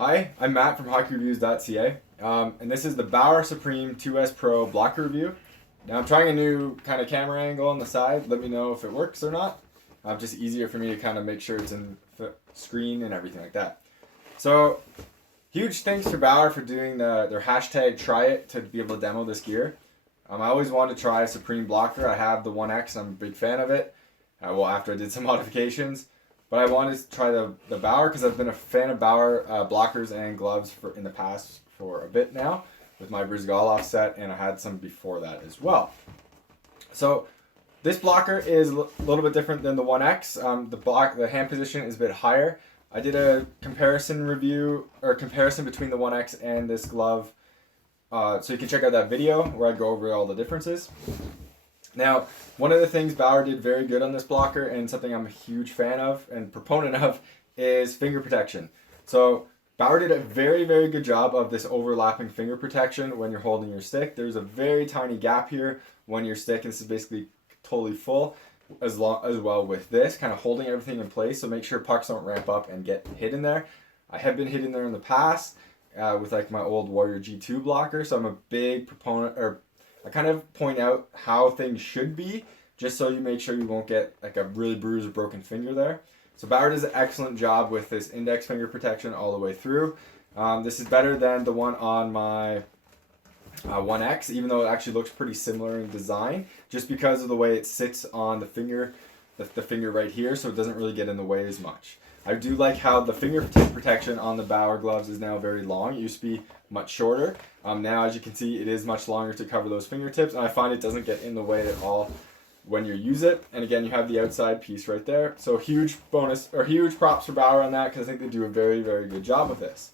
Hi, I'm Matt from HockeyReviews.ca, and this is the Bauer Supreme 2S Pro Blocker review. Now I'm trying a new kind of camera angle on the side. Let me know if it works or not. Just easier for me to kind of make sure it's in the screen and everything like that. So, huge thanks to Bauer for doing their hashtag try it to be able to demo this gear. I always wanted to try a Supreme blocker. I have the Od1n, I'm a big fan of it. After I did some modifications. But I wanted to try the Bauer because I've been a fan of Bauer blockers and gloves in the past for a bit now with my Brizgalov set, and I had some before that as well. So this blocker is a little bit different than the Od1n. The hand position is a bit higher. I did a comparison between the Od1n and this glove, so you can check out that video where I go over all the differences. Now, one of the things Bauer did very good on this blocker, and something I'm a huge fan of and proponent of, is finger protection. So Bauer did a very, very good job of this overlapping finger protection when you're holding your stick. There's a very tiny gap here when your stick, and this is basically totally full, as well with this, kind of holding everything in place, so make sure pucks don't ramp up and get hit in there. I have been hit in there in the past with like my old Warrior G2 blocker, so I'm a big proponent, or I kind of point out how things should be, just so you make sure you won't get like a really bruised or broken finger there. So Bauer does an excellent job with this index finger protection all the way through. This is better than the one on my Od1n, even though it actually looks pretty similar in design, just because of the way it sits on the finger, the finger right here, so it doesn't really get in the way as much. I do like how the fingertip protection on the Bauer gloves is now very long. It used to be much shorter. Now, as you can see, it is much longer to cover those fingertips, and I find it doesn't get in the way at all when you use it. And again, you have the outside piece right there. So huge props for Bauer on that, because I think they do a very, very good job with this.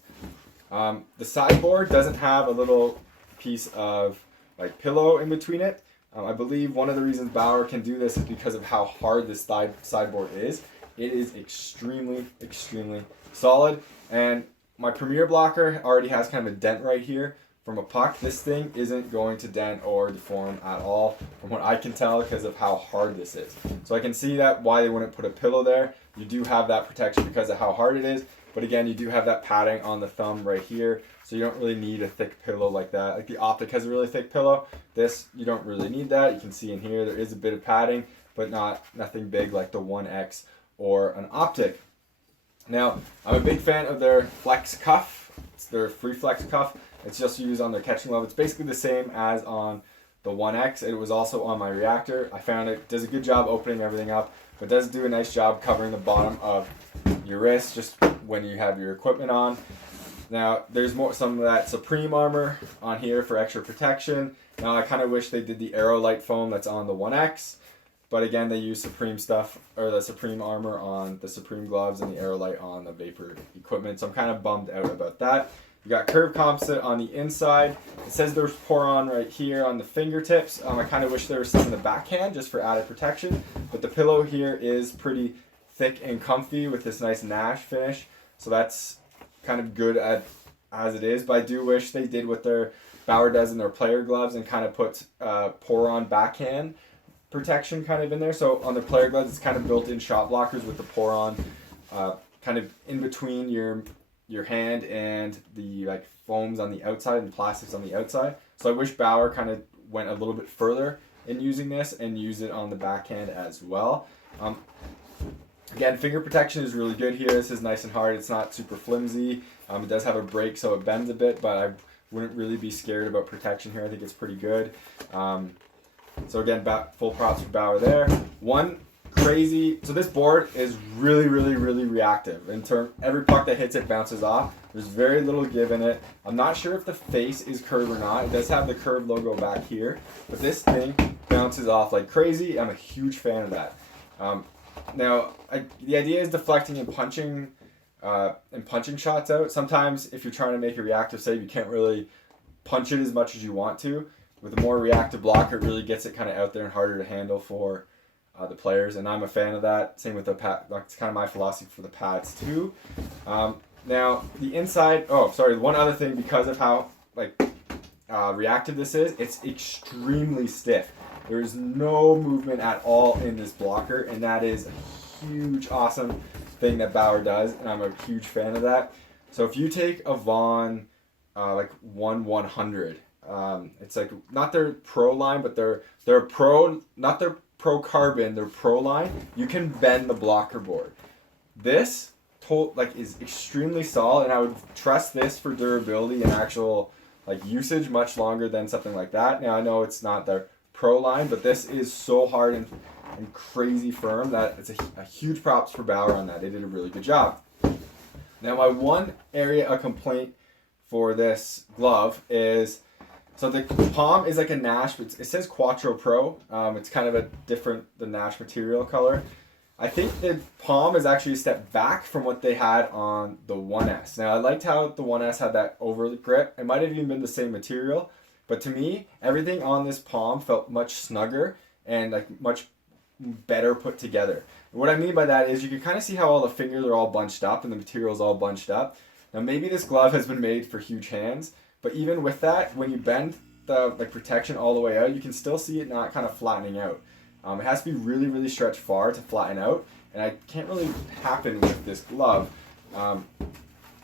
The sideboard doesn't have a little piece of like pillow in between it. I believe one of the reasons Bauer can do this is because of how hard this sideboard is. It is extremely, extremely solid. And my Premier blocker already has kind of a dent right here from a puck. This thing isn't going to dent or deform at all, from what I can tell, because of how hard this is. So I can see that why they wouldn't put a pillow there. You do have that protection because of how hard it is. But again, you do have that padding on the thumb right here, so you don't really need a thick pillow like that. Like the Optic has a really thick pillow. This, you don't really need that. You can see in here there is a bit of padding, but nothing big like the Od1n or an Optic. Now, I'm a big fan of their flex cuff. It's their free flex cuff. It's just used on their catching glove. It's basically the same as on the Od1n. It was also on my Reactor. I found it does a good job opening everything up, but does do a nice job covering the bottom of your wrist just when you have your equipment on. Now, there's some of that Supreme armor on here for extra protection. Now, I kind of wish they did the Aerolite foam that's on the Od1n. But again, they use Supreme stuff, or the Supreme armor on the Supreme gloves and the Aerolite on the Vapor equipment. So I'm kind of bummed out about that. You got curved composite on the inside. It says there's Pour-On right here on the fingertips. I kind of wish there was some in the backhand just for added protection. But the pillow here is pretty thick and comfy with this nice Nash finish. So that's kind of good as it is. But I do wish they did what their Bauer does in their player gloves and kind of put Pour-On backhand protection kind of in there. So on the player gloves, it's kind of built-in shot blockers with the Pour-On kind of in between your hand and the like foams on the outside and plastics on the outside. So I wish Bauer kind of went a little bit further in using this and use it on the backhand as well. Again, finger protection is really good here. This is nice and hard. It's not super flimsy. It does have a break, so it bends a bit, but I wouldn't really be scared about protection here. I think it's pretty good. So again, full props for Bauer there. So this board is really, really, really reactive. Every puck that hits it bounces off. There's very little give in it. I'm not sure if the face is curved or not. It does have the curved logo back here, but this thing bounces off like crazy. I'm a huge fan of that. Now, the idea is deflecting and punching shots out. Sometimes if you're trying to make a reactive save, you can't really punch it as much as you want to. With a more reactive blocker, it really gets it kind of out there and harder to handle for the players, and I'm a fan of that. Same with the pad. That's kind of my philosophy for the pads too. Now the inside. Oh, sorry. One other thing, because of how reactive this is, it's extremely stiff. There is no movement at all in this blocker, and that is a huge, awesome thing that Bauer does, and I'm a huge fan of that. So if you take a Von like Od1n, it's like not their Pro line, but their Pro, not their Pro Carbon, their Pro line. You can bend the blocker board. This is extremely solid, and I would trust this for durability and actual like usage much longer than something like that. Now I know it's not their Pro line, but this is so hard and crazy firm that it's a huge props for Bauer on that. They did a really good job. Now my one area of complaint for this glove is, so the palm is like a Nash, but it says Quattro Pro. It's kind of a different, the Nash material color. I think the palm is actually a step back from what they had on the 1S. Now I liked how the 1S had that over grip. It might have even been the same material, but to me, everything on this palm felt much snugger and like much better put together. And what I mean by that is you can kind of see how all the fingers are all bunched up and the material is all bunched up. Now maybe this glove has been made for huge hands, but even with that, when you bend the protection all the way out, you can still see it not kind of flattening out. It has to be really, really stretched far to flatten out, and I can't really happen with this glove.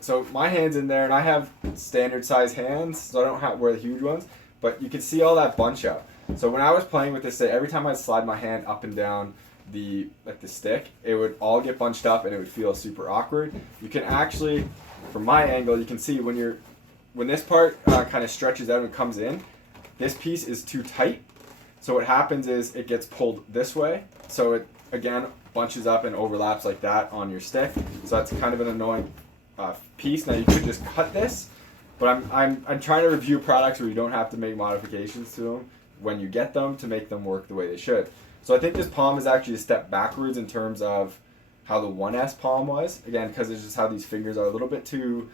So my hand's in there, and I have standard size hands, so I don't have wear the huge ones, but you can see all that bunch up. So when I was playing with this, every time I'd slide my hand up and down the stick, it would all get bunched up, and it would feel super awkward. You can actually, from my angle, you can see when this part kind of stretches out and comes in, this piece is too tight. So what happens is it gets pulled this way. So it, again, bunches up and overlaps like that on your stick. So that's kind of an annoying piece. Now you could just cut this, but I'm trying to review products where you don't have to make modifications to them when you get them to make them work the way they should. So I think this palm is actually a step backwards in terms of how the 1S palm was. Again, because it's just how these fingers are a little bit too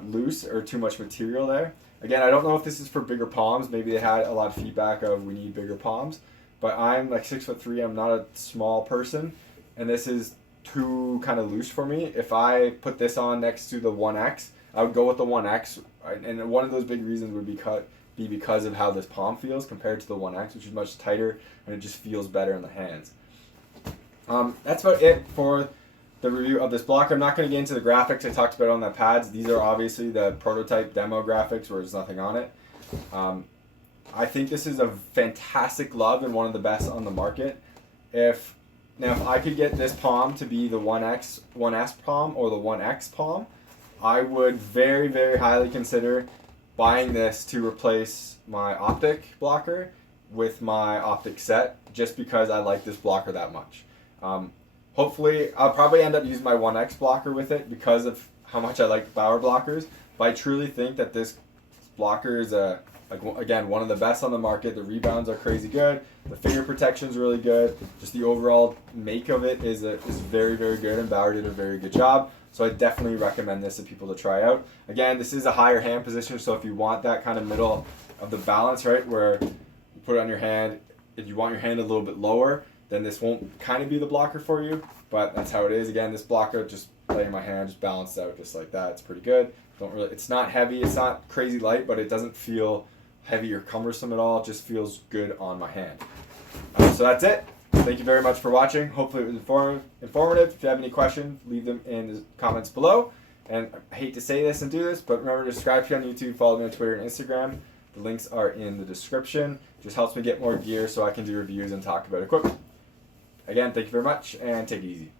loose or too much material there. Again, I don't know if this is for bigger palms. Maybe they had a lot of feedback of we need bigger palms. But I'm like 6'3". I'm not a small person, and this is too kind of loose for me. If I put this on next to the 1X, I would go with the 1X. And one of those big reasons would be because of how this palm feels compared to the 1X, which is much tighter and it just feels better in the hands. That's about it for the review of this blocker. I'm not going to get into the graphics I talked about on the pads. These are obviously the prototype demo graphics where there's nothing on it. I think this is a fantastic glove and one of the best on the market. If I could get this palm to be the 1S palm or the 1X palm, I would very, very highly consider buying this to replace my optic blocker with my optic set, just because I like this blocker that much. Hopefully, I'll probably end up using my 1X blocker with it because of how much I like Bauer blockers. But I truly think that this blocker is again, one of the best on the market. The rebounds are crazy good. The finger protection is really good. Just the overall make of it is very, very good, and Bauer did a very good job. So I definitely recommend this to people to try out. Again, this is a higher hand position, so if you want that kind of middle of the balance, right, where you put it on your hand, if you want your hand a little bit lower, then this won't kind of be the blocker for you, but that's how it is. Again, this blocker, just laying my hand, just balanced out just like that. It's pretty good. It's not heavy, it's not crazy light, but it doesn't feel heavy or cumbersome at all. It just feels good on my hand. So that's it. Thank you very much for watching. Hopefully it was informative. If you have any questions, leave them in the comments below. And I hate to say this and do this, but remember to subscribe to me on YouTube, follow me on Twitter and Instagram. The links are in the description. Just helps me get more gear so I can do reviews and talk about equipment. Again, thank you very much, and take it easy.